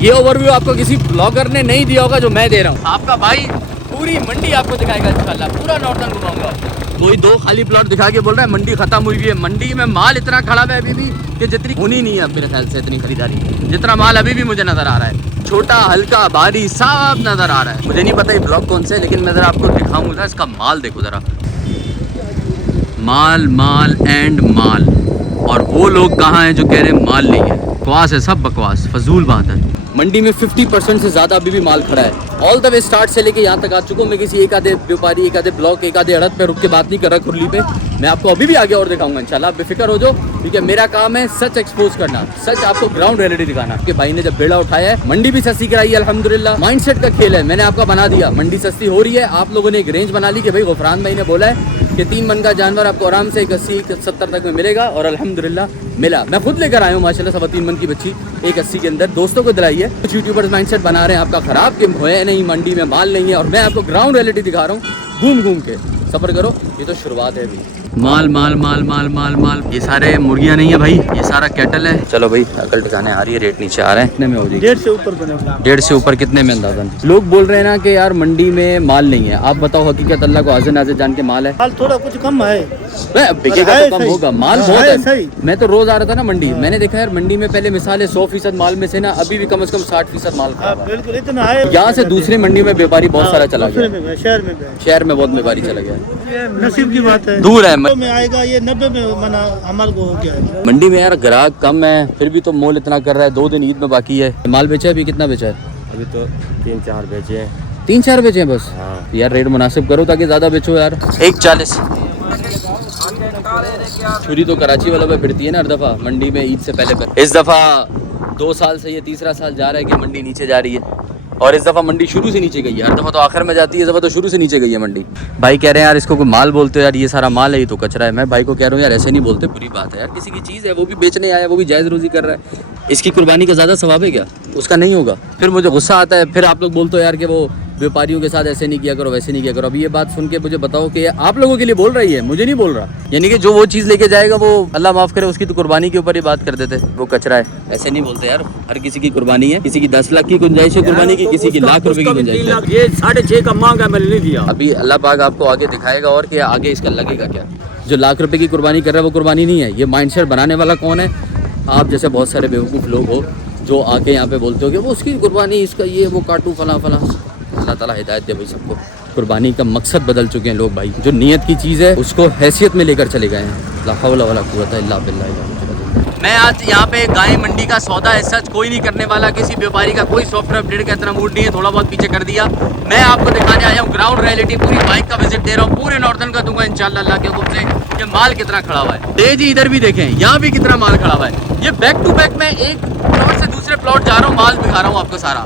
ये ओवरव्यू आपको किसी ब्लॉगर ने नहीं दिया होगा जो मैं दे रहा हूँ। आपका भाई पूरी मंडी आपको दिखाएगा इंशाल्लाह, पूरा नॉर्थन घुमाऊंगा। कोई दो खाली प्लॉट दिखा के बोल रहा है मंडी खत्म हुई है। मंडी में माल इतना खड़ा है अभी भी कि जितनी होनी नहीं है मेरे ख्याल से इतनी खरीदारी, जितना माल अभी भी मुझे नजर आ रहा है। छोटा हल्का भारी सब नजर आ रहा है। मुझे नहीं पता ये ब्लॉग कौन से है, लेकिन मैं जरा आपको दिखाऊंगा। इसका माल देखो जरा, माल माल एंड माल। और वो लोग कहाँ हैं जो कह रहे हैं माल नहीं है? बकवास है, सब बकवास, फजूल बात है। मंडी में 50% से ज़्यादा अभी भी माल खड़ा है। ऑल द वे स्टार्ट से लेके यहाँ तक आ चुका हूँ मैं। किसी एक आधे व्यापारी, एक आधे ब्लॉक, एक आधे अड़द पे रुक के बात नहीं कर रहा खुरली पे। मैं आपको अभी भी आगे और दिखाऊंगा इंशाल्लाह, बेफिक्र हो जाओ, क्योंकि मेरा काम है सच एक्सपोज करना, सच आपको ग्राउंड रियलिटी दिखाना। कि भाई ने जब बेड़ा उठाया है, मंडी भी सस्ती कराई है अल्हम्दुलिल्लाह। माइंडसेट का खेल है, मैंने आपका बना दिया। मंडी सस्ती हो रही है, आप लोगों ने एक रेंज बना ली कि भाई गुफरान भाई ने बोला है कि 3 मन का जानवर आपको आराम से 80-70 तक में मिलेगा, और अल्हम्दुलिल्लाह मिला। मैं खुद लेकर आया हूँ माशाल्लाह 3.25 मन की बच्ची 180 के अंदर, दोस्तों को दिलाई है। कुछ यूट्यूबर्स माइंडसेट बना रहे हैं आपका खराब कि है नहीं मंडी में माल नहीं है, और मैं आपको ग्राउंड रियलिटी दिखा रहा हूँ। घूम घूम के सफर करो, ये तो शुरुआत है अभी। माल माल माल माल माल माल, ये सारे मुर्गियाँ नहीं है भाई, ये सारा कैटल है। चलो भाई अकल ठिकाने आ रही है, रेट नीचे आ रहा है। कितने में हो जाएगी? 1.5 से ऊपर बने। 1.5 से ऊपर कितने में अंदाजन? लोग बोल रहे हैं ना कि यार मंडी में माल नहीं है। आप बताओ हकीकत अल्लाह को हाज़िर नाज़िर जान के माल है। माल थोड़ा कुछ कम है, बिकेगा तो कम होगा, माल बहुत है। मैं तो रोज आ रहा था ना मंडी, मैंने देखा यार मंडी में पहले मिसाल है 100% माल में से ना अभी भी कम से कम 60% माल बिल्कुल इतना है। यहाँ से दूसरी मंडी में व्यापारी बहुत सारा चला गया, शहर में बहुत व्यापारी चला गया। नसीब की बात है, दूर है में आएगा ये 90 में मना हमारे को हो गया है। मंडी में यार ग्राहक कम है, फिर भी तो मोल इतना कर रहा है। 2 दिन ईद में बाकी है। माल बेचा है अभी? कितना बेचा है? अभी तो 3-4 बेचे हैं। 3-4 बेचे हैं बस? हाँ। यार रेट मुनासिब करो ताकि ज्यादा बेचो यार। 1.40 छुरी तो कराची वालों पे फिरती है ना हर दफा मंडी में ईद से पहले। इस दफा 2 साल से ये तीसरा साल जा रहा है कि मंडी नीचे जा रही है, और इस दफ़ा मंडी शुरू से नीचे गई है। हर दफ़ा तो आखिर में जाती है, इस दफ़ा तो शुरू से नीचे गई है मंडी। भाई कह रहे हैं यार इसको कोई माल बोलते हो यार, ये सारा माल है, ये तो कचरा है। मैं भाई को कह रहा हूँ यार ऐसे नहीं बोलते, बुरी बात है यार, किसी की चीज़ है, वो भी बेचने आया, वो भी जायज़ रोज़ी कर रहा है। इसकी कुर्बानी का ज़्यादा सवाब है क्या? उसका नहीं होगा। फिर मुझे गुस्सा आता है, फिर आप लोग बोलते हो यार कि वो व्यापारियों के साथ ऐसे नहीं किया करो, वैसे नहीं किया करो। अब ये बात सुन के मुझे बताओ कि आप लोगों के लिए बोल रही है, मुझे नहीं बोल रहा। यानी कि जो वो चीज़ लेके जाएगा वो अल्लाह माफ़ करे उसकी तो कुर्बानी के ऊपर ही बात कर देते, वो कचरा है, ऐसे नहीं बोलते यार। हर किसी की कुर्बानी है, किसी की 10 लाख की गुंजाइश है कुर्बानी की, किसी की लाख रुपए की गुंजाइश है। ये 6.5 का मांग है, मैंने नहीं दिया। अभी अल्लाह पाक आपको आगे दिखाएगा और क्या आगे इसका लगेगा क्या। जो लाख रुपए की कुर्बानी कर रहा है वो कुर्बानी नहीं है। ये माइंडसेट बनाने वाला कौन है? आप जैसे बहुत सारे बेवकूफ़ लोग हो जो आके यहाँ पे बोलते हो कि वो उसकी कुर्बानी, इसका ये वो काटू फला फला। अल्लाह ताला हिदायत दे भाई सबको। कुर्बानी का मकसद बदल चुके हैं लोग भाई। जो नियत की चीज़ है उसको हैसियत में लेकर चले गए हैं। ला हौला वला कुव्वता इल्ला बिल्लाह। मैं आज यहाँ पे गाय मंडी का सौदा है सच कोई नहीं करने वाला, किसी व्यापारी का कोई सॉफ्टवेयर अपडेट का इतना मूड नहीं है, थोड़ा बहुत पीछे कर दिया। मैं आपको दिखाने आया हूँ ग्राउंड रियलिटी, पूरी बाइक का विजिट दे रहा हूँ, पूरे नॉर्थन का दूंगा इंशाल्लाह अल्लाह के हुक्म से। ये माल कितना खड़ा हुआ है, तेजी इधर भी देखें, यहाँ भी कितना माल खड़ा हुआ है। ये बैक टू बैक मैं एक प्लॉट से दूसरे प्लॉट जा रहा हूँ, माल दिखा रहा हूँ आपको सारा।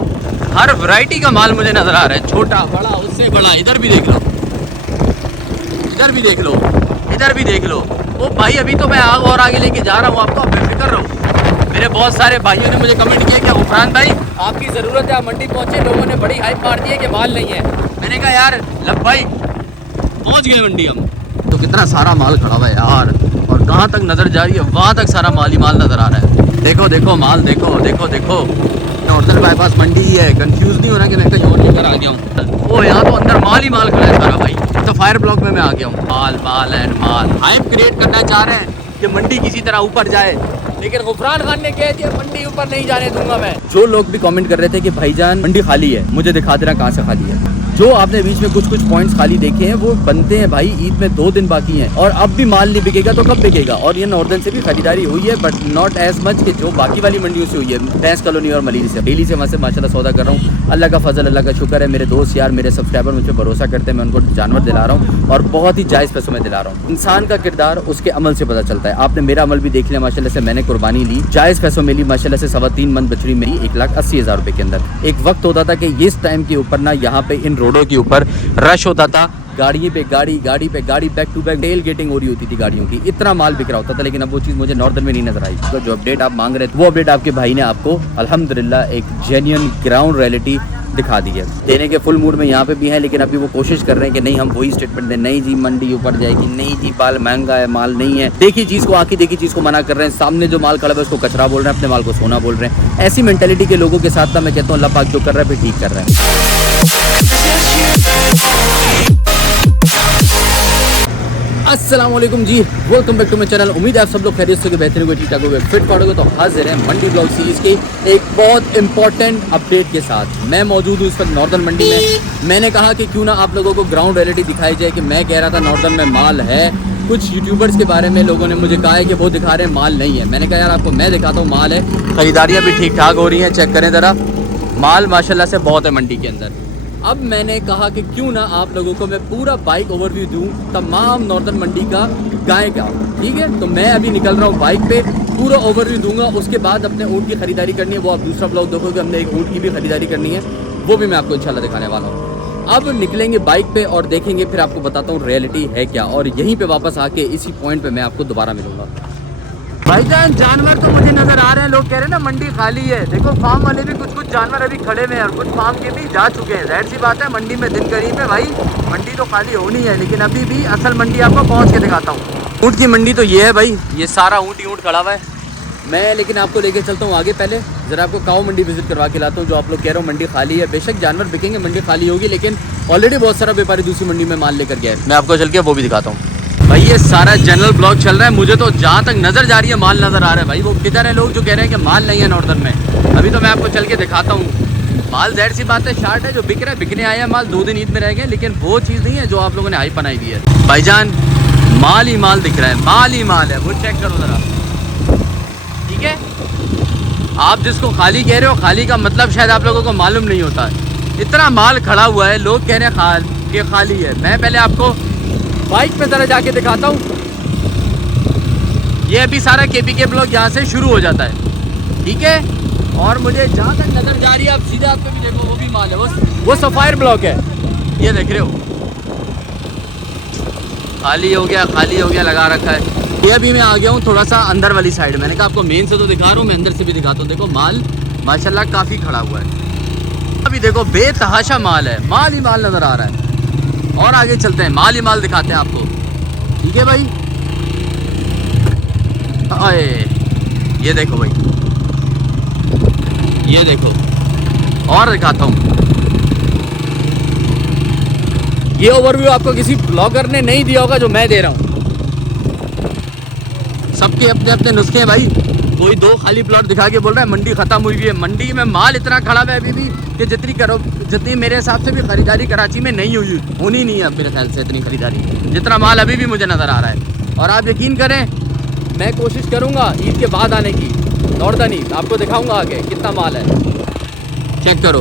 हर वैरायटी का माल मुझे नजर आ रहा है, छोटा बड़ा उससे बड़ा। इधर भी देख लो, इधर भी देख लो, इधर भी देख लो। ओ भाई अभी तो मैं और आगे लेके जा रहा हूँ आपको, आप बेफिक्र रहो। मेरे बहुत सारे भाइयों ने मुझे कमेंट किया कि गुफरान भाई आपकी ज़रूरत है, आप मंडी पहुँचे, लोगों ने बड़ी हाइप मार दी है कि माल नहीं है। मैंने कहा यार लब भाई पहुँच गए मंडी हम। तो कितना सारा माल खड़ा हुआ है यार, और कहाँ तक नज़र जा रही है, वहाँ तक सारा माल ही माल नज़र आ रहा है। देखो देखो माल देखो देखो देखो। नॉर्थन बाईपास मंडी ही है, कंफ्यूज नहीं होना कि मैं कहीं और लेकर आ गया हूँ। ओ यहाँ तो अंदर माल ही माल खड़ा है सारा भाई। तो फायर ब्लॉक में मैं आ गया हूँ। माल माल एंड माल। हाइप क्रिएट करना चाह रहे हैं कि मंडी किसी तरह ऊपर जाए, लेकिन गुफरान खान ने कह दिया मंडी ऊपर नहीं जाने दूंगा मैं। जो लोग भी कमेंट कर रहे थे कि भाईजान मंडी खाली है, मुझे दिखा देना कहाँ से खाली है। जो आपने बीच में कुछ पॉइंट्स खाली देखे हैं वो बनते हैं भाई, ईद में 2 दिन बाकी हैं और अब भी माल नहीं बिकेगा तो कब बिकेगा। और ये नॉर्दर्न से भी खरीदारी हुई है बट नॉट एज मच कि जो बाकी वाली मंडियों से हुई है, भैंस कॉलोनी और मलीरी से। डेली से वहाँ से माशाल्लाह सौदा कर रहा हूँ। अल्लाह का फजल, अल्लाह का शुक्र है। मेरे दोस्त यार, मेरे सब्सक्राइबर मुझ पर भरोसा करते हैं, मैं उनको जानवर दिला रहा हूँ और बहुत ही जायज़ पैसों में दिला रहा हूँ। इंसान का किरदार उसके अमल से पता चलता है। आपने मेरा अमल भी देख लिया माशाल्लाह से। मैंने कुर्बानी ली, जायज़ पैसों में ली माशाल्लाह से। 3.25 मन बछड़ी में ही 1,80,000 रुपये के अंदर। एक वक्त होता था कि इस टाइम के ऊपर ना यहाँ पे इन रोडों के ऊपर रश होता था, गाड़ी पे गाड़ी, गाड़ी पे गाड़ी, back to back tailgating हो रही होती थी गाड़ियों की, इतना माल बिक रहा होता था। लेकिन अब वो चीज़ मुझे नॉर्दर्न में नहीं नजर आई। तो जो अपडेट आप मांग रहे थे वो अपडेट आपके भाई ने आपको अल्हम्दुलिल्लाह एक जेन्युइन ग्राउंड रियलिटी दिखा दी है। देने के फुल मूड में यहाँ पे भी हैं, लेकिन अभी वो कोशिश कर रहे हैं कि नहीं हम वही स्टेटमेंट दें, नहीं जी मंडी ऊपर जाएगी, नहीं जी माल महंगा है, माल नहीं है। देखी चीज़ को आँखी देखी चीज़ को मना कर रहे हैं। सामने जो माल खड़ा है उसको कचरा बोल रहे हैं, अपने माल को सोना बोल रहे हैं। ऐसी मेंटेलिटी के लोगों के साथ मैं कहता हूँ अल्लाह पाक जो कर रहा है फिर ठीक कर रहा है। अस्सलाम वालेकुम जी, welcome back to my channel. उम्मीद है आप सब लोग खैरियत से बेहतरीन हुए, ठीक ठाक हुए, फिट पड़ोगे। तो हाजिर है मंडी ब्लॉग सीरीज के एक बहुत इंपॉर्टेंट अपडेट के साथ। मैं मौजूद हूँ इस वक्त नॉर्दर्न मंडी में। मैंने कहा कि क्यों ना आप लोगों को ग्राउंड रियलिटी दिखाई जाए कि मैं कह रहा था नॉर्दर्न में माल है। कुछ यूट्यूबर्स के बारे में लोगों ने मुझे कहा है कि वो दिखा रहे हैं माल नहीं है। मैंने कहा यार आपको मैं दिखाता हूँ माल है, खरीदारियाँ भी ठीक ठाक हो रही हैं, चेक करें ज़रा। माल माशाल्लाह से बहुत है मंडी के अंदर। अब मैंने कहा कि क्यों ना आप लोगों को मैं पूरा बाइक ओवरव्यू दूं तमाम नॉर्दर्न मंडी का गाय का, ठीक है। तो मैं अभी निकल रहा हूँ बाइक पे, पूरा ओवरव्यू दूंगा। उसके बाद अपने ऊँट की खरीदारी करनी है, वो आप दूसरा ब्लॉग देखोगे, हमने एक ऊँट की भी खरीदारी करनी है, वो भी मैं आपको इंशाल्लाह दिखाने वाला हूँ। अब निकलेंगे बाइक पे और देखेंगे, फिर आपको बताता हूँ रियलिटी है क्या। और यहीं पे वापस आके इसी पॉइंट पे मैं आपको दोबारा मिलूंगा। भाईजान जानवर तो मुझे नजर आ रहे हैं, लोग कह रहे हैं ना मंडी खाली है। देखो फार्म वाले भी कुछ जानवर अभी खड़े हुए हैं और कुछ फार्म के भी जा चुके हैं। जाहिर सी बात है मंडी में दिन करीब है भाई, मंडी तो खाली होनी है। लेकिन अभी भी असल मंडी आपको पहुंच के दिखाता हूँ। ऊँट की मंडी तो ये है भाई, ये सारा ऊँट ही ऊँट खड़ा हुआ है। मैं लेकिन आपको लेके चलता हूँ आगे। पहले ज़रा आपको काऊ मंडी विजिट करवा के लाता हूँ, जो आप लोग कह रहे हो मंडी खाली है। बेशक जानवर बिकेंगे, मंडी खाली होगी, लेकिन ऑलरेडी बहुत सारा व्यापारी दूसरी मंडी में माल लेकर गया है। मैं आपको चल के वो भी दिखाता हूँ। भाई ये सारा जनरल ब्लॉक चल रहा है, मुझे तो जहाँ तक नज़र जा रही है माल नज़र आ रहा है। भाई वो किधर है लोग जो कह रहे हैं कि माल नहीं है नॉर्दर्न में। अभी तो मैं आपको चल के दिखाता हूँ। माल जाहिर सी बात है शार्ट है, जो बिक रहा है, बिकने आया है माल। 2 दिन ईद में रह गए, लेकिन वो चीज़ नहीं है जो आप लोगों ने हाइप बनाई हुई है। भाईजान माल ही माल दिख रहा है, माल ही माल है, वो चेक करो ज़रा, ठीक है। आप जिसको खाली कह रहे हो, खाली का मतलब शायद आप लोगों को मालूम नहीं होता है। इतना माल खड़ा हुआ है, लोग कह रहे हैं खाली है। मैं पहले आपको बाइक पे ज़रा जाके दिखाता हूँ। ये अभी सारा केपीके ब्लॉक यहाँ से शुरू हो जाता है, ठीक है। और मुझे जहाँ तक नज़र जा रही है, आप सीधे हाथ पे भी देखो, वो भी माल है, वो सफ़ायर ब्लॉक है, ये देख रहे हो। खाली हो गया लगा रखा है। ये अभी मैं आ गया हूँ थोड़ा सा अंदर वाली साइड। मैंने कहा आपको मेन से तो दिखा रहा हूँ, मैं अंदर से भी दिखाता हूँ। देखो माल माशाल्लाह काफ़ी खड़ा हुआ है। अभी देखो बेतहाशा माल है, माल ही माल नज़र आ रहा है। और आगे चलते हैं, माल ही माल दिखाते हैं आपको, ठीक है भाई। आए ये देखो भाई, ये देखो, और दिखाता हूँ। ये ओवरव्यू आपको किसी ब्लॉगर ने नहीं दिया होगा जो मैं दे रहा हूँ। सबके अपने अपने नुस्खे हैं भाई। कोई 2 खाली प्लॉट दिखा के बोल रहा है मंडी खत्म हुई है। मंडी में माल इतना खड़ा है अभी भी कि जितनी मेरे हिसाब से भी खरीदारी कराची में नहीं हुई, होनी नहीं है मेरे ख्याल से इतनी खरीदारी, जितना माल अभी भी मुझे नज़र आ रहा है। और आप यकीन करें, मैं कोशिश करूँगा ईद के बाद आने की, नॉर्दर्न ईद, आपको दिखाऊँगा आगे कितना माल है। चेक करो,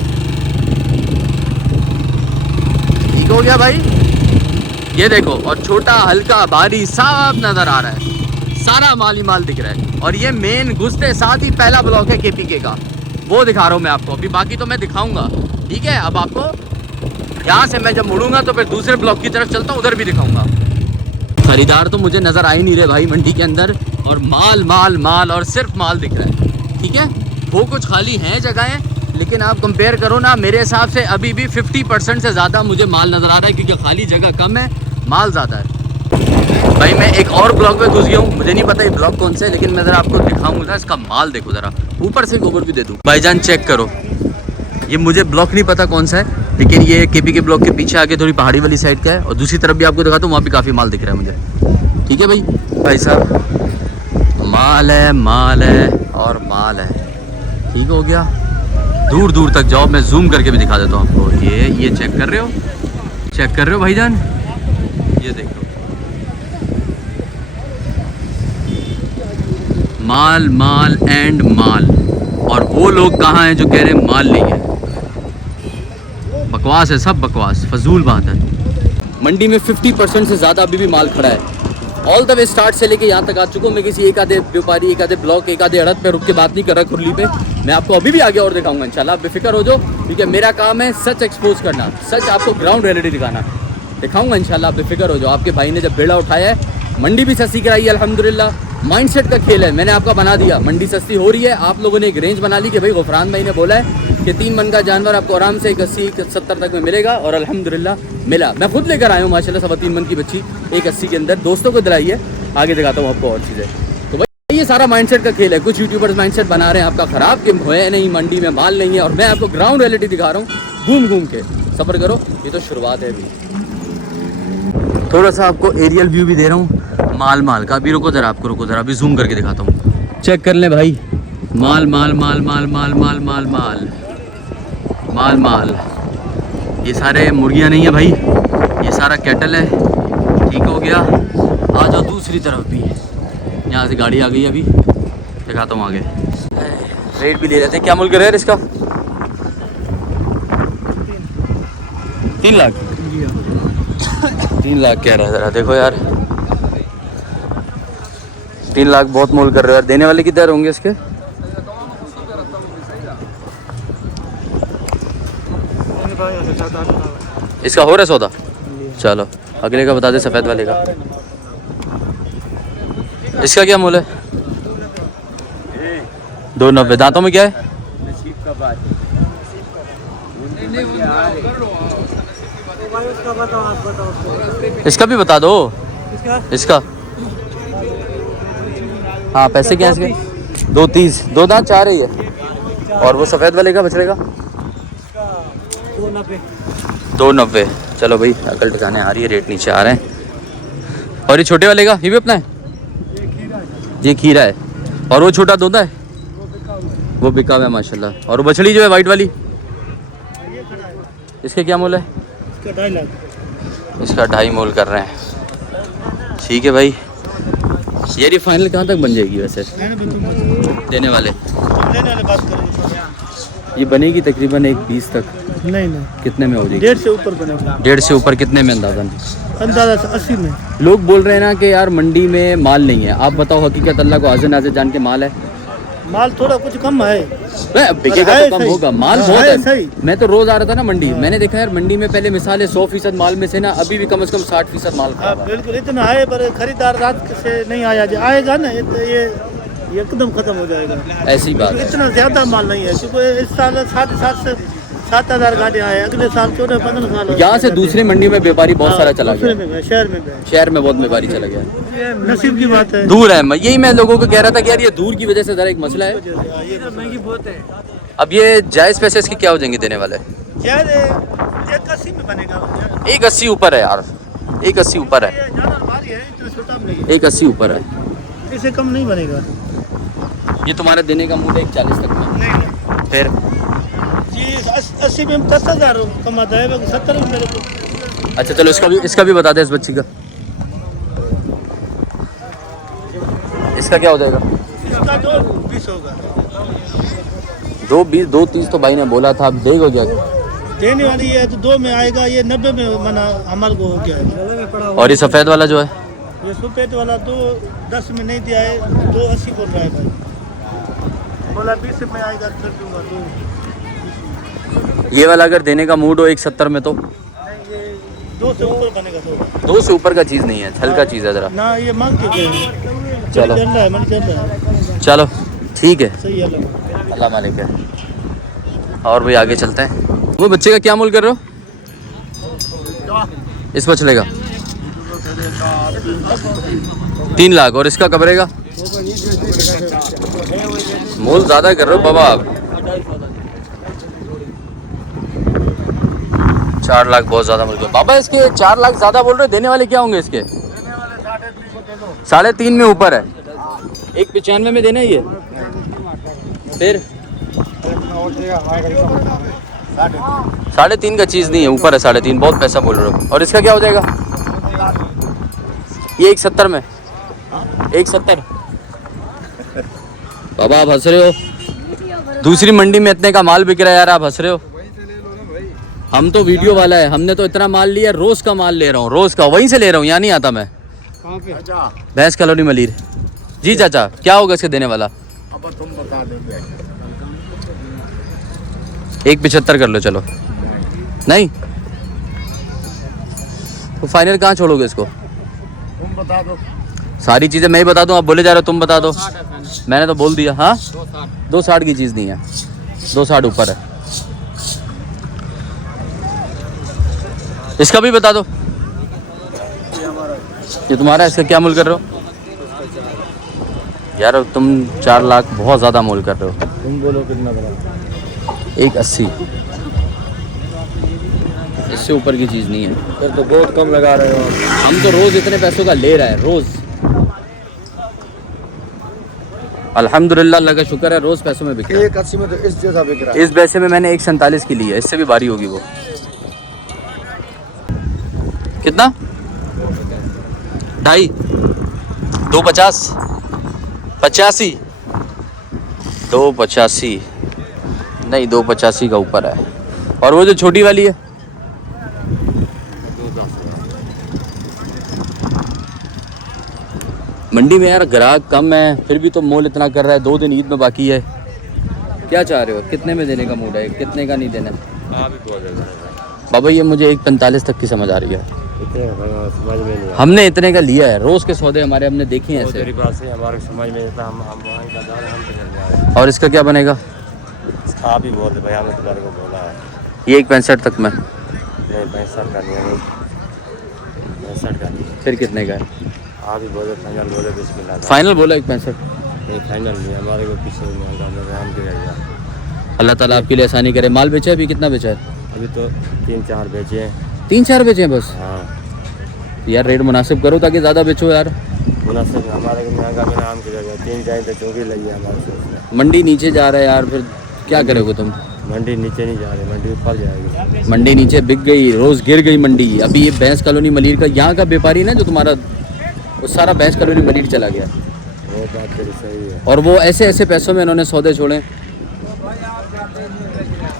ठीक हो गया भाई, ये देखो। और छोटा हल्का भारी सब नज़र आ रहा है, सारा माल ही माल दिख रहा है। और ये मेन घुसते साथ ही पहला ब्लॉक है केपीके का, वो दिखा रहा हूँ मैं आपको। अभी बाकी तो मैं दिखाऊंगा, ठीक है। अब आपको यहाँ से मैं जब मुड़ूंगा तो फिर दूसरे ब्लॉक की तरफ चलता हूँ, उधर भी दिखाऊंगा। खरीदार तो मुझे नज़र आ ही नहीं रहे भाई मंडी के अंदर, और माल माल माल और सिर्फ माल दिख रहा है, ठीक है। वो कुछ खाली हैं जगहें, लेकिन आप कंपेयर करो ना, मेरे हिसाब से अभी भी 50% से ज़्यादा मुझे माल नज़र आ रहा है, क्योंकि खाली जगह कम है, माल ज़्यादा है। भाई मैं एक और ब्लॉक में घुस गया हूँ, मुझे नहीं पता ये ब्लॉक कौन से है, लेकिन मैं ज़रा आपको दिखाऊंगा। इसका माल देखो ज़रा, ऊपर से एक ओवरव्यू दे दूँ। भाईजान चेक करो, ये मुझे ब्लॉक नहीं पता कौन सा है, लेकिन ये केपीके ब्लॉक के पीछे आके थोड़ी पहाड़ी वाली साइड का है। और दूसरी तरफ भी आपको दिखाता हूँ, वहाँ भी काफ़ी माल दिख रहा है मुझे, ठीक है भाई साहब। माल है और माल है, ठीक हो गया। दूर दूर तक जाओ, मैं जूम करके भी दिखा देता हूँ आपको। ये चेक कर रहे हो भाईजान, ये देखो माल माल एंड माल। और वो लोग कहाँ हैं जो कह रहे हैं माल नहीं है? बकवास है, सब बकवास, फजूल बात है। मंडी में 50% से ज़्यादा अभी भी माल खड़ा है। ऑल द वे स्टार्ट से लेके यहाँ तक आ चुका हूँ मैं। किसी एक आधे व्यापारी, एक आधे ब्लॉक, एक आधे अड़द पे रुक के बात नहीं कर रहा खुरली पे। मैं आपको अभी भी आगे और दिखाऊंगा इंशाल्लाह, आप बेफिक्र हो जाओ, क्योंकि मेरा काम है सच एक्सपोज करना, सच आपको ग्राउंड रियलिटी दिखाना। दिखाऊंगा इंशाल्लाह, आप बेफिक्र हो जाओ। आपके भाई ने जब बेड़ा उठाया है, मंडी भी सस्ती कराई है अल्हम्दुलिल्लाह। माइंडसेट का खेल है, मैंने आपका बना दिया। मंडी सस्ती हो रही है, आप लोगों ने एक रेंज बना ली कि भाई गुफरान भाई ने बोला है कि 3 मन का जानवर आपको आराम से 180-70 तक में मिलेगा, और अल्हम्दुलिल्लाह मिला। मैं खुद लेकर आया हूँ माशाल्लाह 3.25 मन की बच्ची 180 के अंदर, दोस्तों को दिलाई है। आगे दिखाता हूँ आपको और चीज़ें। तो भाई ये सारा माइंडसेट का खेल है। कुछ यूट्यूबर्स माइंडसेट बना रहे हैं आपका ख़राब कि है नहीं, मंडी में माल नहीं है, और मैं आपको ग्राउंड रियलिटी दिखा रहा हूँ घूम घूम के। सब्र करो, ये तो शुरुआत है अभी। थोड़ा सा आपको एरियल व्यू भी दे रहा हूँ माल का। अभी रुको ज़रा, आपको रुको ज़रा, अभी जूम करके दिखाता हूँ। चेक कर लें भाई, माल माल माल माल माल माल माल माल माल माल। ये सारे मुर्गियाँ नहीं है भाई, ये सारा कैटल है। ठीक हो गया, आ जाओ दूसरी तरफ भी। यहाँ से गाड़ी आ गई अभी, दिखाता हूँ आगे। रेट भी ले लेते हैं। क्या मूल्य कर रहे हैं इसका? 3 लाख 3 लाख कह रहा है। ज़रा देखो यार, 3 लाख बहुत मोल कर रहे हो यार। देने वाले किधर होंगे इसके? इसका हो रहा है सौदा? चलो अगले का बता दे, सफ़ेद वाले का। इसका क्या मूल्य है? 290। दांतों में क्या है? इसका भी बता दो। इसका हाँ, पैसे क्या है इसके? 230। 2 दांत 4 ही है। और वो सफ़ेद वाले का बछड़े का? 290। चलो भाई, अकल ठिकाने आ रही है, रेट नीचे आ रहे हैं। और ये छोटे वाले का, ये भी अपना है? ये खीरा है। और वो छोटा दोदा है? वो बिका हुआ है माशाल्लाह। और वो बछड़ी जो है वाइट वाली, इसके क्या मूल्य है? इसका 2.5 लाख। इसका 2.5 मोल कर रहे हैं। ठीक है भाई, ये फाइनल कहाँ तक बन जाएगी वैसे देने वाले? लेने वाले बात करेंगे। ये बनेगी तकरीबन 1:20 तक। नहीं कितने में हो जाएगी? 1.5 से ऊपर बनेगा। 1.5 से ऊपर कितने में अंदाज़न? अंदाजा 80 में। लोग बोल रहे हैं ना कि यार मंडी में माल नहीं है। आप बताओ, हकीकत अल्लाह को हाज़िर नाज़िर जान के माल है? माल थोड़ा कुछ कम है। बिकेगा तो कम होगा, माल बहुत है। सही। मैं तो रोज आ रहा था ना मंडी, मैंने देखा यार मंडी में पहले मिसाल है 100% माल में से ना अभी भी कम से कम 60% माल हाँ, खराब है। बिल्कुल इतना है, पर खरीदार रात से नहीं आएगा ना, ये एकदम खत्म हो जाएगा। ऐसी बात है। इतना ज्यादा माल नहीं है, क्योंकि इस साल 7,000 से 7,000 गाड़ियाँ आए। अगले साल 14-15 साल यहाँ से दूसरी मंडी में व्यापारी बहुत सारा चला गया। शहर में भी। शहर में बहुत व्यापारी चला गया। नसीब की बात है। दूर है, यही मैं लोगों को कह रहा था कि यार ये दूर की वजह से जरा एक मसला है। महंगी बहुत है। अब ये जायज़ पैसे इसके क्या हो जाएंगे देने वाले? यार 180 में बनेगा। 180 ऊपर है यार, 180 ऊपर है। 180 ऊपर है, इससे कम नहीं बनेगा। ये तुम्हारे देने का मूड है 140 तक में। नहीं फिर जी 80 में 10,000 कमाता है, 70 में मेरे को। अच्छा चलो, इसका भी बता दे इस बच्ची का। इसका क्या हो जाएगा? इसका 220 होगा। 220 230 तो भाई ने बोला था, अब देगा क्या? देने वाली है तो 2 में आएगा, ये 90 में मना हमारे को हो गया। और ये सफ़ेद वाला जो है? ये सफ़ेद वाला 210 में नहीं दिया है, 280 बोल रहा है भाई। बोला 20 में आएगा कर दूंगा। ये वाला अगर देने का मूड हो 170 में तो? नहीं, ये 2 से ऊपर बनेगा। 2 से ऊपर का चीज़ नहीं है, हल्का चीज़ है ज़रा। ना ये मांग के गए। चलो। चल रहा है, मन चल रहा है। चलो ठीक है, सही है। अल्लाह मालिक है। और भाई आगे चलते हैं। वो बच्चे का क्या मूल्य कर रहे हो? इस बछड़े का 3 लाख। और इसका कब रहेगा? मूल ज़्यादा कर रहे हो बाबा आप। 4 लाख बहुत ज़्यादा मूल्य बाबा। इसके 4 लाख ज़्यादा बोल रहे हो, देने वाले क्या होंगे इसके? 3.5 में ऊपर है। 195 में देना ही है। फिर 3.5 का चीज़ नहीं है, ऊपर है 3.5। बहुत पैसा बोल रहे हो। और इसका क्या हो जाएगा? ये 170 में। 170 बाबा आप हंस रहे हो? दूसरी मंडी में इतने का माल बिक रहा है यार, आप हंस रहे हो? हम तो वीडियो वाला है, हमने तो इतना माल लिया, रोज़ का माल ले रहा हूँ, रोज़ का वहीं से ले रहा हूँ, यहाँ नहीं आता मैं। भैंस कॉलोनी मलीर। जी चाचा, क्या होगा इसके देने वाला? 175 कर लो चलो। नहीं तो फाइनल कहाँ छोड़ोगे इसको? तुम बता दो। सारी चीज़ें मैं ही बता दूँ, आप बोले जा रहे हो तुम बता दो। मैंने तो बोल दिया। हाँ 260 की चीज़ नहीं है, 260 ऊपर है। इसका भी बता दो। ये तुम्हारा है, इसका क्या मूल कर रहे हो? यार तुम 4 लाख बहुत ज़्यादा मोल कर रहे हो। तुम बोलो कितना बना? 180, इससे ऊपर की चीज़ नहीं है। फिर तो बहुत कम लगा रहे हो। हम तो रोज़ इतने पैसों का ले रहा है, रोज़। अल्हम्दुलिल्लाह, अल्लाह का शुक्र है, रोज़ पैसों में बिक रहा है। 180 में तो इस जैसा बिक रहा है। इस पैसे में मैंने 147 की ली है, इससे भी भारी होगी वो। कितना? 2.5, 250, 85, 285 नहीं, 285 का ऊपर है। और वो जो छोटी वाली है, मंडी में यार ग्राहक कम है, फिर भी तो मोल इतना कर रहा है। 2 दिन ईद में बाकी है। क्या चाह रहे हो? कितने में देने का मूड है? कितने का नहीं देना? बाबा ये मुझे 145 तक की समझ आ रही है। समझ में नहीं हमने इतने का लिया है, रोज़ के सौदे हमारे हमने देखे हैं ऐसे। हमारे समझ में नहीं था। हम वहाँ का जा रहे हैं, हम तो चल जाए। और इसका क्या बनेगा? आप ही बोल दे भाई, हमने तुम्हारे को बोला है। ये 165 तक में। नहीं 65 का नहीं है, 65 का नहीं है। फिर कितने का है? आप ही बोले, फाइनल बोले, बिस्मिल्लाह। फाइनल बोला 165। नहीं फाइनल नहीं, हमारे को पीछे महंगा लगा, हम के गया। अल्लाह ताला आपके लिए आसानी करे। माल बेचा है अभी? कितना बेचा है? अभी तो 3-4 बेचे हैं। 3-4 बेचे हैं बस? हाँ यार रेट मुनासिब करो ताकि ज़्यादा बेचो यार। मुनासिब हमारे को महंगा में नाम की जगह 3 जाए तो 24 लगी है हमारे से। मंडी नीचे जा रहा है यार, फिर क्या करोगे तुम? मंडी नीचे नहीं जा रही, मंडी ऊपर जाएगी। मंडी नीचे बिक गई, रोज़ गिर गई मंडी। अभी ये भैंस कॉलोनी मलिर का यहाँ का व्यापारी ना जो तुम्हारा, वो सारा भैंस कॉलोनी मलिर चला गया। वो बात तेरी सही है। और वो ऐसे ऐसे पैसों में इन्होंने सौदे छोड़े।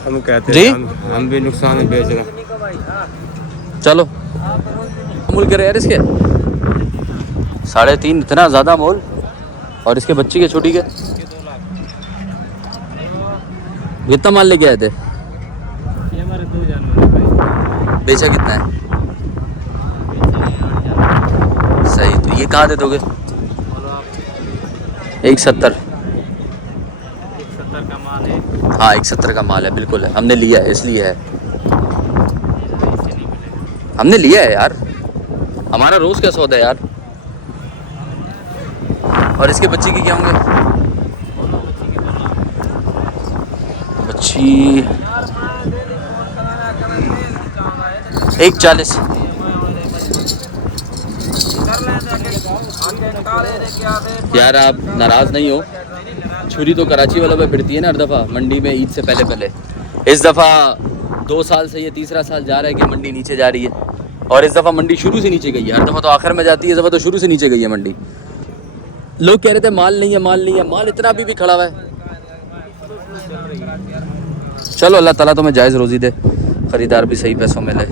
हम कहते जी? हैं हम भी नुकसान में बेच रहे हैं। चलो मोल करे यार इसके 3.5, इतना ज़्यादा मोल। और इसके बच्ची के, छोटी के कितना माल लेके आए थे? ये हमारे 2 जानवर बेचा कितना है? सही, तो ये कहाँ दे दोगे? 170। 170 का माल है। हाँ 170 का माल है, बिल्कुल है। हमने लिया है, इसलिए है। हमने लिया है यार, हमारा रोज़ का सौदा है यार। और इसके बच्चे की क्या होंगे? बच्ची 140। यार आप नाराज़ नहीं हो, छुरी तो कराची वालों पे फिरती है ना हर दफ़ा मंडी में ईद से पहले पहले। इस दफ़ा 2 साल से ये तीसरा साल जा रहा है कि मंडी नीचे जा रही है। और इस दफ़ा मंडी शुरू से नीचे गई है। हर दफ़ा तो आखिर में जाती है, इस दफ़ा तो शुरू से नीचे गई है मंडी। लोग कह रहे थे माल नहीं है, माल नहीं है। माल इतना अभी भी खड़ा हुआ है। चलो अल्लाह ताला तुम्हें जायज़ रोज़ी दे, ख़रीदार भी सही पैसों में ले।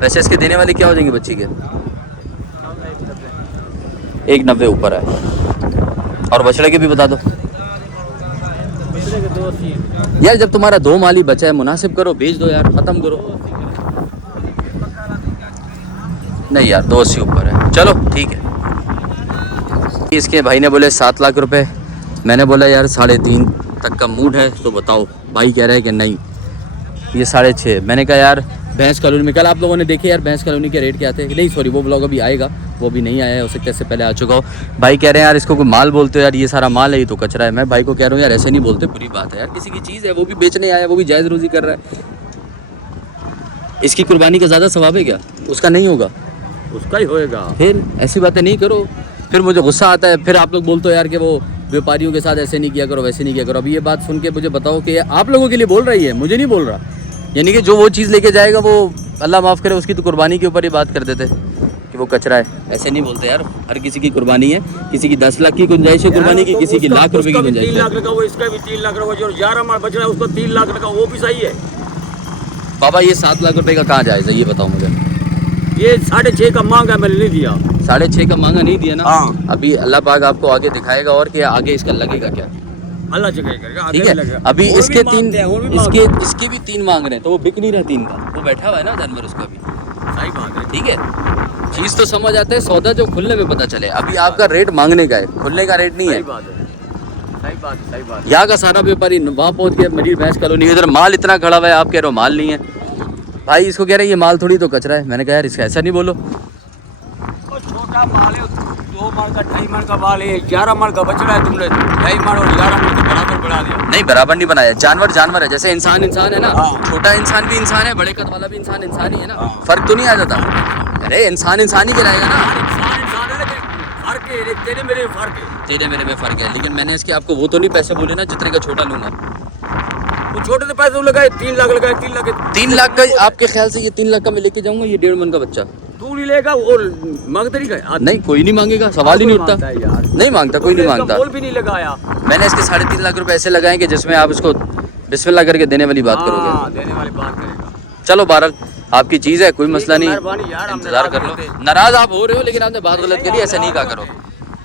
वैसे इसके देने वाली क्या हो जाएंगी बच्ची के? 190 ऊपर है। और बछड़े के भी बता दो यार। जब तुम्हारा 2 माल ही बचा है, मुनासिब करो, बेच दो यार, ख़त्म करो। नहीं यार 280 ऊपर है। चलो ठीक है। इसके भाई ने बोले 7 लाख रुपए। मैंने बोला यार 3.5 तक का मूड है तो बताओ। भाई कह रहा है कि नहीं ये 6.5। मैंने कहा यार भैंस कॉलोनी में, कल आप लोगों ने देखे यार भैंस कॉलोनी के रेट क्या थे? नहीं सॉरी, वो ब्लॉग अभी आएगा, वो भी नहीं आया है, हो सकता है इससे पहले आ चुका हो। भाई कह रहे हैं यार इसको कोई माल बोलते हो यार, ये सारा माल है, ये तो कचरा है। मैं भाई को कह रहा हूँ यार ऐसे नहीं बोलते, बुरी बात है यार, किसी की चीज़ है, वो भी बेचने आया, वो भी जायज़ रोज़ी कर रहा है। इसकी कुर्बानी का ज़्यादा सवाब है क्या? उसका नहीं होगा, उसका ही होएगा। फिर ऐसी बातें नहीं करो। फिर मुझे गुस्सा आता है, फिर आप लोग बोलते हो यार कि वो व्यापारियों के साथ ऐसे नहीं किया करो, वैसे नहीं किया करो। अभी ये बात सुन के मुझे बताओ कि आप लोगों के लिए बोल रही है, मुझे नहीं बोल रहा। यानी कि जो वो चीज़ लेके जाएगा वो अल्लाह माफ़ करे उसकी तो कुर्बानी के ऊपर ही बात कर देते कि वो कचरा है। ऐसे नहीं बोलते यार, हर किसी की कुर्बानी है। किसी की 10 लाख की गुंजाइश है कुर्बानी की, किसी की लाख रुपए की गुंजाइश है। 3 लाख लगा, वो इसका भी 3 लाख लगा, जो 11 माल बच रहा है उसको 3 लाख लगा, वो भी सही है। बाबा ये 7 लाख रुपए का कहाँ जायज़ है ये बताओ मुझे। ये 6.5 का मांगा, मैंने नहीं दिया। 6.5 का मांगा नहीं दिया ना? हाँ। अभी अल्लाह पाक आपको आगे दिखाएगा और क्या आगे इसका लगेगा क्या, अल्लाह जगह करेगा, ठीक है। अभी इसके 3 इसके भी 3 मांग रहे हैं तो वो बिक नहीं रहा 3 का, वो बैठा हुआ है ना जानवर उसका भी। सही बात है। ठीक है, चीज़ तो समझ आता है, सौदा जो खुलने में पता चले। अभी आपका रेट मांगने का है, खुलने का रेट नहीं है। सही बात है, सही बात है, सही बात है। यहाँ का सारा व्यापारी वहाँ पहुँच के मरीज भैंस कॉलोनी, इधर माल इतना खड़ा हुआ है, आप कह रहे हो माल नहीं है। भाई इसको कह रहे हैं ये माल थोड़ी तो कचरा है। मैंने कहा यार इसका ऐसा नहीं बोलो। छोटा माल है, 2 माल का 2.5 माल का माल है, 11 माल का बचड़ा है, तुमने 2.5 माल और 11 माल को बराबर बढ़ा दिया। नहीं बराबर नहीं बनाया, जानवर जानवर है, जैसे इंसान इंसान है ना, हाँ। छोटा इंसान भी इंसान है, बड़े कद वाला भी इंसान इंसान ही है ना, हाँ। फर्क तो नहीं आ जाता। अरे इंसान इंसान ही गिराएगा ना। इंसान है, लेकिन फर्क है, तेरे मेरे में फर्क है। तेरे मेरे में फर्क है, लेकिन मैंने इसके आपको वो तो नहीं पैसे बोले ना जितने का छोटा लूंगा। वो छोटे से पैसे लगाए, 3 लाख लगाए, 3 लाख 3 लाख का आपके ख्याल से ये 3 लाख का मैं लेके जाऊंगा, ये 1.5 मन का बच्चा तू नहीं लेगा, वो मांगते नहीं गए। नहीं कोई नहीं मांगेगा, सवाल ही नहीं उठता। नहीं मांगता, कोई नहीं मांगता। बोल भी नहीं लगाया। मैंने इसके 3.5 लाख रुपए ऐसे लगाए कि जिसमें आप इसको बिस्मिल्लाह करके देने वाली बात करोगे। हाँ, देने वाली बात करेगा। चलो बहरहाल आपकी चीज़ है, कोई मसला नहीं, मेहरबानी यार, हम इंतजार कर लो। नाराज आप हो रहे हो लेकिन आपने बात गलत करी, ऐसा नहीं कहा करो।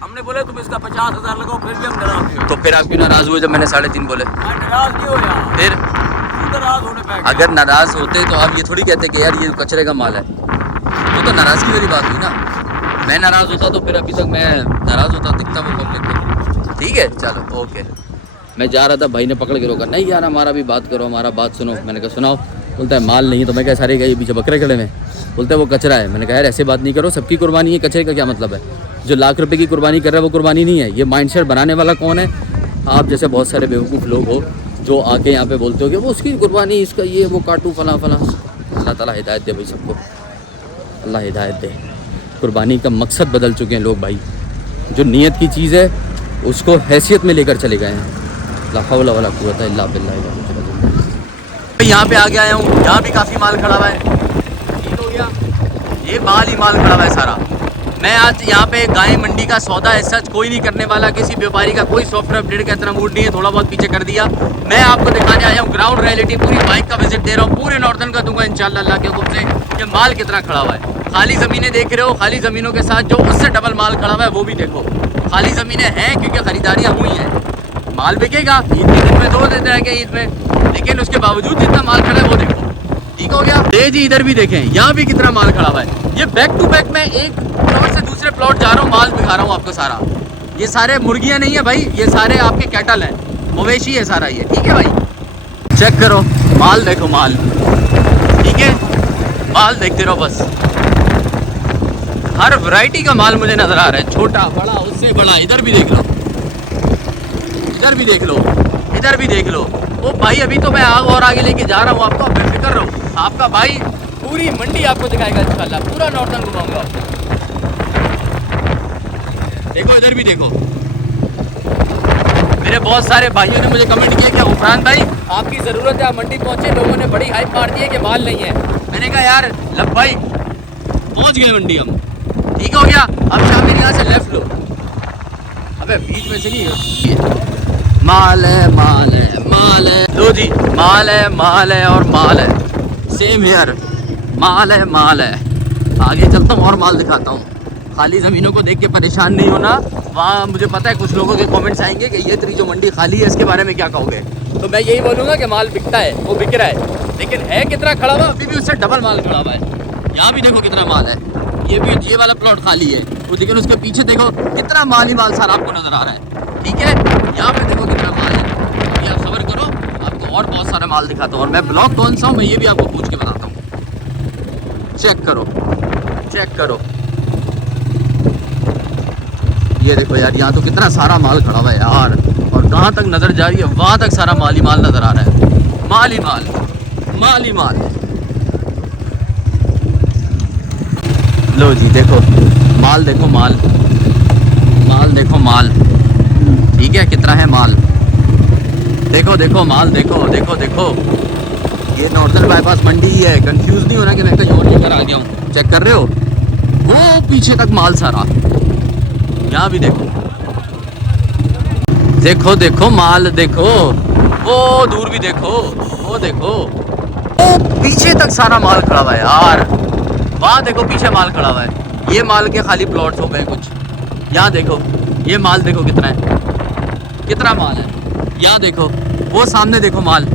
हमने बोले तुम इसका 50,000 लगाओ, फिर भी हम नाराज नहीं तो फिर आप क्यों नाराज हुए जब मैंने 3.5 बोले? नाराज नहीं हो यार, फिर नाराज होने पे अगर नाराज होते तो आप ये थोड़ी कहते कि यार ये कचरे का माल है, तो नाराजगी वाली बात हुई ना। मैं नाराज होता तो फिर अभी तक मैं नाराज होता, दिखता वो पब्लिक को। ठीक है चलो ओके। मैं जा रहा था, भाई ने पकड़ के रोका, नहीं यार हमारा भी बात करो, हमारा बात सुनो। मैंने कहा सुनाओ। बोलता है माल नहीं है। तो मैं क्या सारे ये पीछे बकरे खड़े में, बोलते हैं वो कचरा है। मैंने कहा यार ऐसे बात नहीं करो, सबकी कुर्बानी है, कचरे का क्या मतलब है? जो लाख रुपए की कुर्बानी कर रहा है वो कुर्बानी नहीं है। ये माइंडसेट बनाने वाला कौन है? आप जैसे बहुत सारे बेवकूफ़ लोग हो जो आके यहाँ पे बोलते हो कि वो उसकी कुर्बानी, इसका ये वो काटू फला फला। अल्लाह ताला हिदायत दे भाई सबको, अल्लाह हिदायत दे। कुर्बानी का मकसद बदल चुके हैं लोग भाई। जो नीयत की चीज़ है उसको हैसियत में लेकर चले गए हैं। ला हौला वला कुव्वता इल्ला बिल्लाह। यहाँ पे आगे आया हूँ, यहाँ भी काफ़ी माल खड़ा हुआ है। ठीक हो गया, ये माल ही माल खड़ा हुआ है सारा। मैं आज यहाँ पे गाय मंडी का सौदा है सच कोई नहीं करने वाला, किसी व्यापारी का कोई सॉफ्टवेयर अपडेट का इतना मूड नहीं है, थोड़ा बहुत पीछे कर दिया। मैं आपको दिखाने आया हूँ ग्राउंड रियलिटी, पूरी बाइक का विजिट दे रहा हूँ, पूरे नॉर्थन का दूंगा इंशाल्लाह अल्लाह के हुक्म से। कि माल कितना खड़ा हुआ है, खाली ज़मीनें देख रहे हो, खाली ज़मीनों के साथ जो उससे डबल माल खड़ा हुआ है वो भी देखो। खाली ज़मीनें हैं क्योंकि खरीदारियाँ हुई हैं, माल बिकेगा ईद के दिन में, 2 दिन रह गए ईद में, लेकिन उसके बावजूद जितना माल खड़ा है वो देखो। ठीक हो गया। जी इधर भी देखें, यहाँ भी कितना माल खड़ा हुआ है। ये बैक टू बैक मैं एक प्लॉट से दूसरे प्लॉट जा रहा हूँ, माल दिखा रहा हूँ आपको सारा। ये सारे मुर्गियाँ नहीं है भाई, ये सारे आपके कैटल हैं, मवेशी है सारा ये। ठीक है भाई, चेक करो माल, देखो माल। ठीक है, माल देखते रहो बस। हर वैरायटी का माल मुझे नजर आ रहा है, छोटा बड़ा उससे बड़ा। इधर भी देख लो, इधर भी देख लो, इधर भी देख लो। ओ भाई अभी तो मैं और आगे लेके जा रहा हूँ आपको, बेफिक्र रहो। आपका भाई पूरी मंडी आपको दिखाएगा इंशाल्लाह, पूरा नॉर्थन घुमाऊंगा। देखो इधर भी देखो। मेरे बहुत सारे भाइयों ने मुझे कमेंट किया कि उफरान भाई आपकी ज़रूरत है, आप मंडी पहुंचे, लोगों ने बड़ी हाइप मार दी है कि माल नहीं है। मैंने कहा यार लब भाई पहुंच गए मंडी हम। ठीक हो गया, अब शामिर यहाँ से लेफ्ट लो। अबे बीच में से नहीं, माल है माल है माल है। लो जी माल है माल है और माल है, सेम हियर, माल है माल है। आगे चलता हूँ और माल दिखाता हूँ। खाली ज़मीनों को देख के परेशान नहीं होना, वहाँ मुझे पता है कुछ लोगों के कमेंट्स आएंगे कि ये तेरी जो मंडी खाली है इसके बारे में क्या कहोगे। तो मैं यही बोलूँगा कि माल बिकता है, वो बिक रहा है, लेकिन है कितना खड़ा हुआ, अभी भी उससे डबल माल खड़ा हुआ है। यहाँ भी देखो कितना माल है, ये भी ये वाला प्लॉट खाली है, लेकिन उसके पीछे देखो कितना माल ही माल सारा आपको नज़र आ रहा है। ठीक है, यहाँ पे देखो कितना माल है। ये आप सब्र करो, आपको और बहुत सारा माल दिखाता हूँ। और मैं ब्लॉक कौन सा हूँ मैं ये भी आपको पूछ के बताता हूँ। चेक करो, चेक करो, ये देखो यार, यहाँ तो कितना सारा माल खड़ा हुआ है यार। और कहाँ तक नज़र जा रही है, वहाँ तक सारा माल ही माल नज़र आ रहा है। माल ही माल, माल ही माल। लो जी देखो माल, देखो माल, माल देखो माल। ठीक है, कितना है माल, देखो देखो माल, देखो देखो देखो। ये नॉर्थन बाईपास मंडी ही है, कंफ्यूज नहीं होना कि मैं कहीं और लेकर आ गया हूँ। चेक कर रहे हो, वो पीछे तक माल सारा। यहाँ भी देखो, देखो देखो माल, देखो वो दूर भी देखो, वो देखो, वो पीछे तक सारा माल खड़ा हुआ है यार। वहाँ देखो पीछे माल खड़ा हुआ है, ये माल के खाली प्लॉट्स हो गए कुछ। यहाँ देखो ये माल देखो कितना है, कितना माल है। यहाँ देखो, वो सामने देखो माल,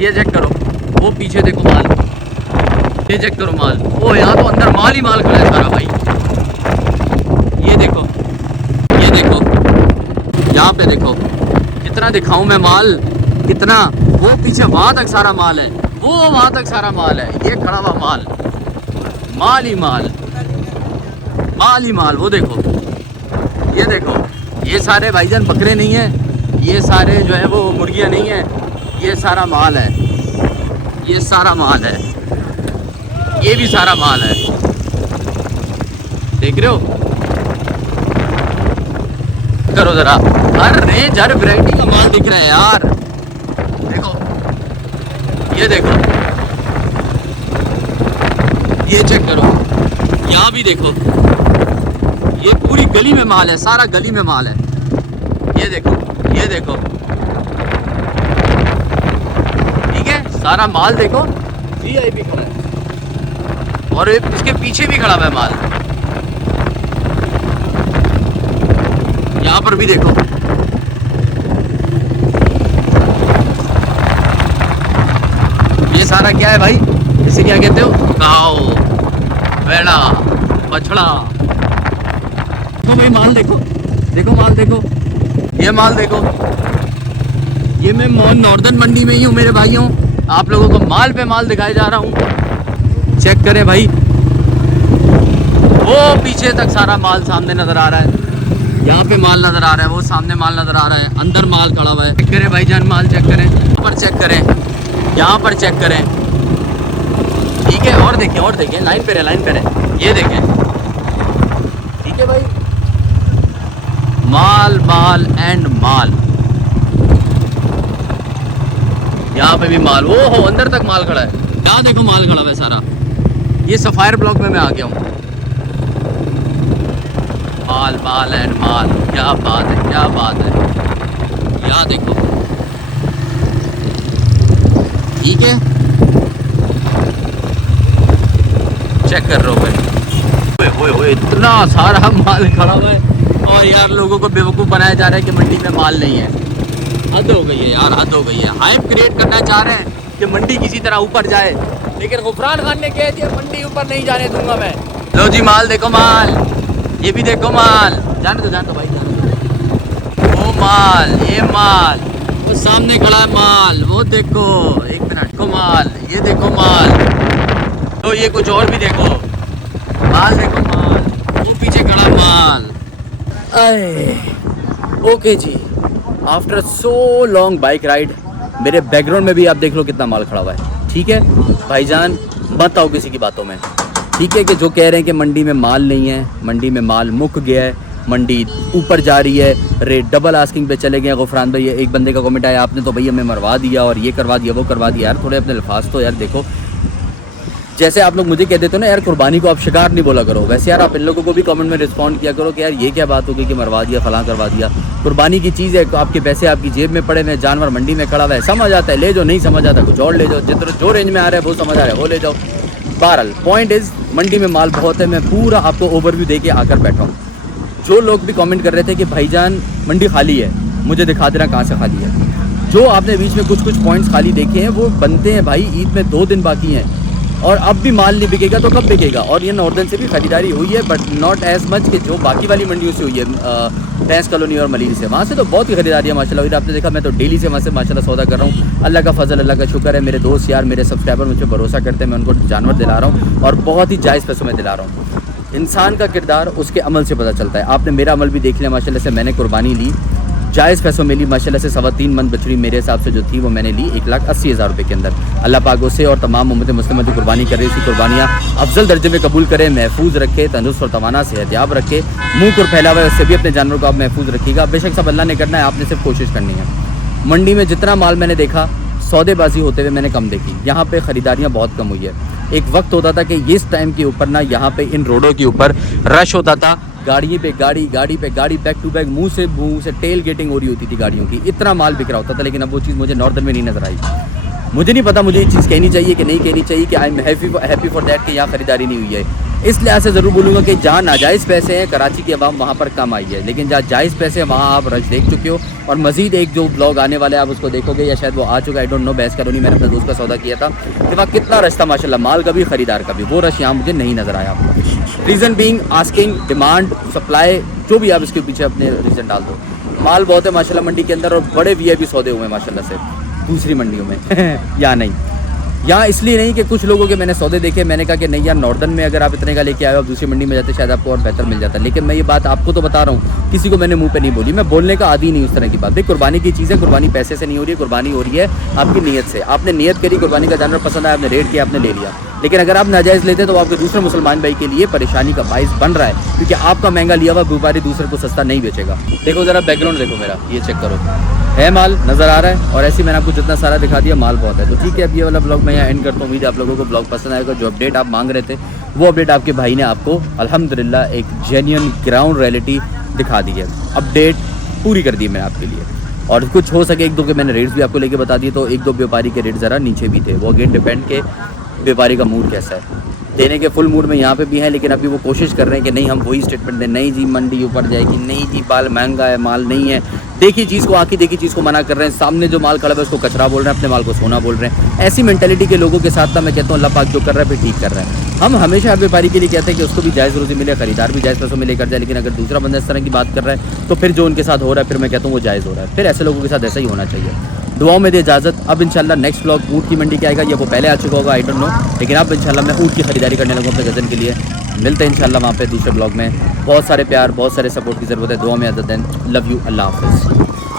ये चेक करो, वो पीछे देखो माल, ये चेक करो माल। वो यहाँ तो अंदर माल ही माल खड़ा है सारा भाई। ये देखो, ये देखो, यहाँ पे देखो, कितना दिखाऊं मैं माल, कितना। वो पीछे वहाँ तक सारा माल है, वो वहाँ तक सारा माल है, ये खड़ा हुआ माल, माल ही माल, माल ही माल। वो देखो, ये देखो, ये सारे भाईजान बकरे नहीं हैं, ये सारे जो है वो मुर्गियाँ नहीं हैं, ये सारा माल है, ये सारा माल है, ये भी सारा माल है, देख रहे हो। करो जरा, हर रेंज हर वैरायटी का माल दिख रहा है यार। देखो, ये देखो, ये चेक करो, यहाँ भी देखो, ये पूरी गली में माल है, सारा गली में माल है। ये देखो, ये देखो, ठीक है, सारा माल देखो, VIP खड़ा है और इसके पीछे भी खड़ा हुआ है माल। यहाँ पर भी देखो, ये सारा क्या है भाई, इसे क्या कहते हो, काऊ, बैड़ा, बछड़ा। तो भाई माल देखो, देखो माल देखो, ये माल देखो, ये मैं नॉर्दर्न मंडी में ही हूँ मेरे भाइयों, आप लोगों को माल पे माल दिखाए जा रहा हूँ। चेक करें भाई, वो पीछे तक सारा माल सामने नजर आ रहा है, यहाँ पे माल नजर आ रहा है, वो सामने माल नजर आ रहा है, अंदर माल खड़ा हुआ है। चेक करें भाईजान, माल चेक करें, यहाँ पर चेक करें, यहाँ पर चेक करें, ठीक है। और देखें, लाइन पे रहे, ये देखें, ठीक है भाई, माल माल एंड माल। यहाँ पे भी माल, वो हो अंदर तक माल खड़ा है, यहाँ देखो माल खड़ा है सारा। ये सफायर ब्लॉक में मैं आ गया हूँ, माल माल एंड माल, क्या बात है, क्या बात है। यहाँ देखो, ठीक है, चेक कर रहा हूँ भाई, ओए इतना सारा माल खड़ा हुआ है और यार लोगों को बेवकूफ़ बनाया जा रहा है कि मंडी में माल नहीं है। हद हो गई है यार, हद हो गई है। हाइप क्रिएट करना चाह रहे हैं कि मंडी किसी तरह ऊपर जाए, लेकिन गुफरान खान ने कह दिया मंडी ऊपर नहीं जाने दूंगा मैं। लो जी माल देखो, माल, ये भी देखो माल, जाने दो भाई, जाने दो। वो माल, ये माल, वो सामने खड़ा है माल, वो देखो, एक मिनट को माल, ये देखो माल, तो ये कुछ और भी देखो, माल देखो माल, वो पीछे खड़ा माल। Okay ji, after so long bike ride, मेरे बैकग्राउंड में भी आप देख लो कितना माल खड़ा हुआ है, ठीक है भाईजान, मत आओ किसी की बातों में, ठीक है। कि जो कह रहे हैं कि मंडी में माल नहीं है, मंडी में माल मुक गया है, मंडी ऊपर जा रही है, रेट डबल आस्किंग पे चले गए। गुफरान भाई, एक बंदे का कमेंट आया, आपने तो भैया हमें मरवा दिया और ये करवा दिया, वो करवा दिया। यार थोड़े अपने अल्फाज तो यार देखो, जैसे आप लोग मुझे कह देते हो ना यार कुर्बानी को आप शिकार नहीं बोला करो, वैसे यार आप इन लोगों को भी कमेंट में रिस्पॉन्ड किया करो कि यार ये क्या बात होगी कि मरवा दिया, फलां करवा दिया। कुर्बानी की चीज़ है, आपके पैसे आपकी जेब में पड़े हुए, जानवर मंडी में खड़ा हुआ है, समझ आता है ले जाओ, नहीं समझ आता कुछ और ले जाओ, जितना जो रेंज में आ रहा है वो समझ आ रहा है वो ले जाओ। बहरहाल पॉइंट इज़, मंडी में माल बहुत है। मैं पूरा आपको ओवरव्यू दे के आकर बैठा हूँ। जो लोग भी कमेंट कर रहे थे कि भाईजान मंडी खाली है, मुझे दिखा देना कहाँ से खाली है। जो आपने बीच में कुछ पॉइंट्स खाली देखे हैं वो बनते हैं भाई, ईद में 2 दिन बाकी हैं और अब भी माल नहीं बिकेगा तो कब बिकेगा। और ये नॉर्दर्न से भी खरीदारी हुई है, बट नॉट एज मच कि जो बाकी वाली मंडियों से हुई है, टेंस कॉलोनी और मलीर से, वहाँ से तो बहुत ही खरीदारी है माशाल्लाह। और आपने देखा मैं तो डेली से वहाँ से माशाल्लाह सौदा कर रहा हूँ। अल्लाह का फजल, अल्लाह का शुक्र है। मेरे दोस्त यार, मेरे सब्सक्राइबर मुझ पर भरोसा करते हैं, मैं उनको जानवर दिला रहा हूँ और बहुत ही जायज़ पैसों में दिला रहा हूँ। इंसान का किरदार उसके अमल से पता चलता है। आपने मेरा अमल भी देख लिया माशाल्लाह से, मैंने कुर्बानी ली, जायज़ पैसों में ली माशाल्लाह से। 3.25 मन बछड़ी मेरे हिसाब से जो थी वो मैंने ली 1,80,000 रुपये के अंदर। अल्लाह पाक उसे और तमाम उम्मत मुस्लिम जो कुर्बानी कर रही थी, कुर्बानियाँ अफजल दर्जे में कबूल करे, महफूज रखे, तंदुरुस्त और तवाना सेहतयाब रखे। मुँह को फैला हुआ है उससे भी अपने जानवर को आप महफूज रखिएगा। बेशक सब अल्लाह ने करना है, आपने सिर्फ कोशिश करनी है। मंडी में जितना माल मैंने देखा, सौदेबाजी होते हुए मैंने कम देखी। यहाँ पे ख़रीदारियाँ बहुत कम हुई है। एक वक्त होता था कि इस टाइम के ऊपर ना यहाँ पे इन रोडों के ऊपर रश होता था, गाड़ी पे गाड़ी, गाड़ी पे गाड़ी, बैक टू बैक, मुंह से टेल गेटिंग हो रही होती थी गाड़ियों की, इतना माल बिक रहा होता था। लेकिन अब वो चीज़ मुझे नॉर्दर्न में नहीं नजर आई। मुझे नहीं पता मुझे ये चीज़ कहनी चाहिए कि नहीं कहनी चाहिए कि I am happy for that कि यहाँ ख़रीदारी नहीं हुई है। इस लिहाज से ज़रूर बोलूँगा कि जहाँ नाजायज़ पैसे हैं कराची की आवाम वहाँ पर कम आई है, लेकिन जहाँ जायज़ पैसे हैं वहाँ आप रश देख चुके हो। और मज़ीद एक जो ब्लॉग आने वाला है आप उसको देखोगे या शायद वो आ चुका है, आई डोंट नो। बहस कॉलोनी मैंने अपने दोस्त का सौदा किया था कि वहाँ कितना रश था माशाल्लाह, माल का भी ख़रीदार का भी। वो रश यहाँ मुझे नहीं नज़र आया। Reason being asking, demand, supply, जो भी आप इसके पीछे अपने रीज़न डाल दो। माल बहुत है माशाल्लाह मंडी के अंदर और बड़े VIP सौदे हुए हैं माशाल्लाह से दूसरी मंडियों में या नहीं। यहाँ इसलिए नहीं कि कुछ लोगों के मैंने सौदे देखे, मैंने कहा कि नहीं यार नॉर्दर्न में अगर आप इतने का लेके आए हो, आप दूसरी मंडी में जाते शायद आपको और बेहतर मिल जाता। लेकिन मैं ये बात आपको तो बता रहा हूँ, किसी को मैंने मुंह पे नहीं बोली, मैं बोलने का आदी नहीं उस तरह की बात। भाई कुर्बानी की चीज़ है, कुर्बानी पैसे से नहीं हो रही है, कुर्बानी हो रही है आपकी नीयत से। आपने नीयत करी, कुर्बानी का जानवर पसंद आया, आपने रेट किया, आपने ले लिया। लेकिन अगर आप नाजायज़ लेते तो आपके दूसरे मुसलमान भाई के लिए परेशानी का बाइस बन रहा है, क्योंकि आपका महंगा लिया हुआ व्यापारी दूसरे को सस्ता नहीं बेचेगा। देखो ज़रा बैकग्राउंड देखो मेरा, ये चेक करो, है माल नज़र आ रहा है। और ऐसे ही मैंने आपको जितना सारा दिखा दिया, माल बहुत है। तो ठीक है, अब ये वाला ब्लॉग मैं यहाँ एंड करता हूँ। उम्मीद है आप लोगों को ब्लॉग पसंद आएगा। जो अपडेट आप मांग रहे थे वो अपडेट आपके भाई ने आपको अल्हम्दुलिल्लाह एक जेन्युइन ग्राउंड रियलिटी दिखा दी है। अपडेट पूरी कर दी मैंने आपके लिए। और कुछ हो सके एक दो के मैंने रेट्स भी आपको लेके बता दिए, तो एक दो व्यापारी के रेट ज़रा नीचे भी थे। वो अगेन डिपेंड के व्यापारी का मूड कैसा है। देने के फुल मूड में यहाँ पे भी हैं, लेकिन अभी वो कोशिश कर रहे हैं कि नहीं हम वही स्टेटमेंट दें, नहीं जी मंडी ऊपर जाएगी, नहीं जी माल महंगा है, माल नहीं है। देखी चीज़ को आँखी देखी चीज़ को मना कर रहे हैं। सामने जो माल खड़ा है उसको कचरा बोल रहे हैं, अपने माल को सोना बोल रहे हैं। ऐसी मेंटालिटी के लोगों के साथ मैं कहता हूँ अल्लाह पाक जो कर रहा है फिर ठीक कर रहा है। हम हमेशा व्यापारी के लिए कहते हैं कि उसको भी जायज़ रोज़ी मिले, खरीदार भी जायज़ पैसों में लेकर जाए। लेकिन अगर दूसरा बंदा इस तरह की बात कर रहा है तो फिर जो उनके साथ हो रहा है फिर मैं कहता हूँ वो जायज़ हो रहा है। फिर ऐसे लोगों के साथ ऐसा ही होना चाहिए। दुआओं में दे इजाज़त। अब इंशाल्लाह नेक्स्ट ब्लॉग ऊँट की मंडी के आएगा, या वो पहले आ चुका होगा, आई डोंट नो। लेकिन अब इंशाल्लाह मैं ऊँट की खरीदारी करने लगूँ अपने गज़न के लिए। मिलते हैं इंशाल्लाह वहाँ पे दूसरे ब्लॉग में। बहुत सारे प्यार, बहुत सारे सपोर्ट की ज़रूरत है। दुआ में इजाज़त दें। लव यू, अल्लाह हाफ़िज़।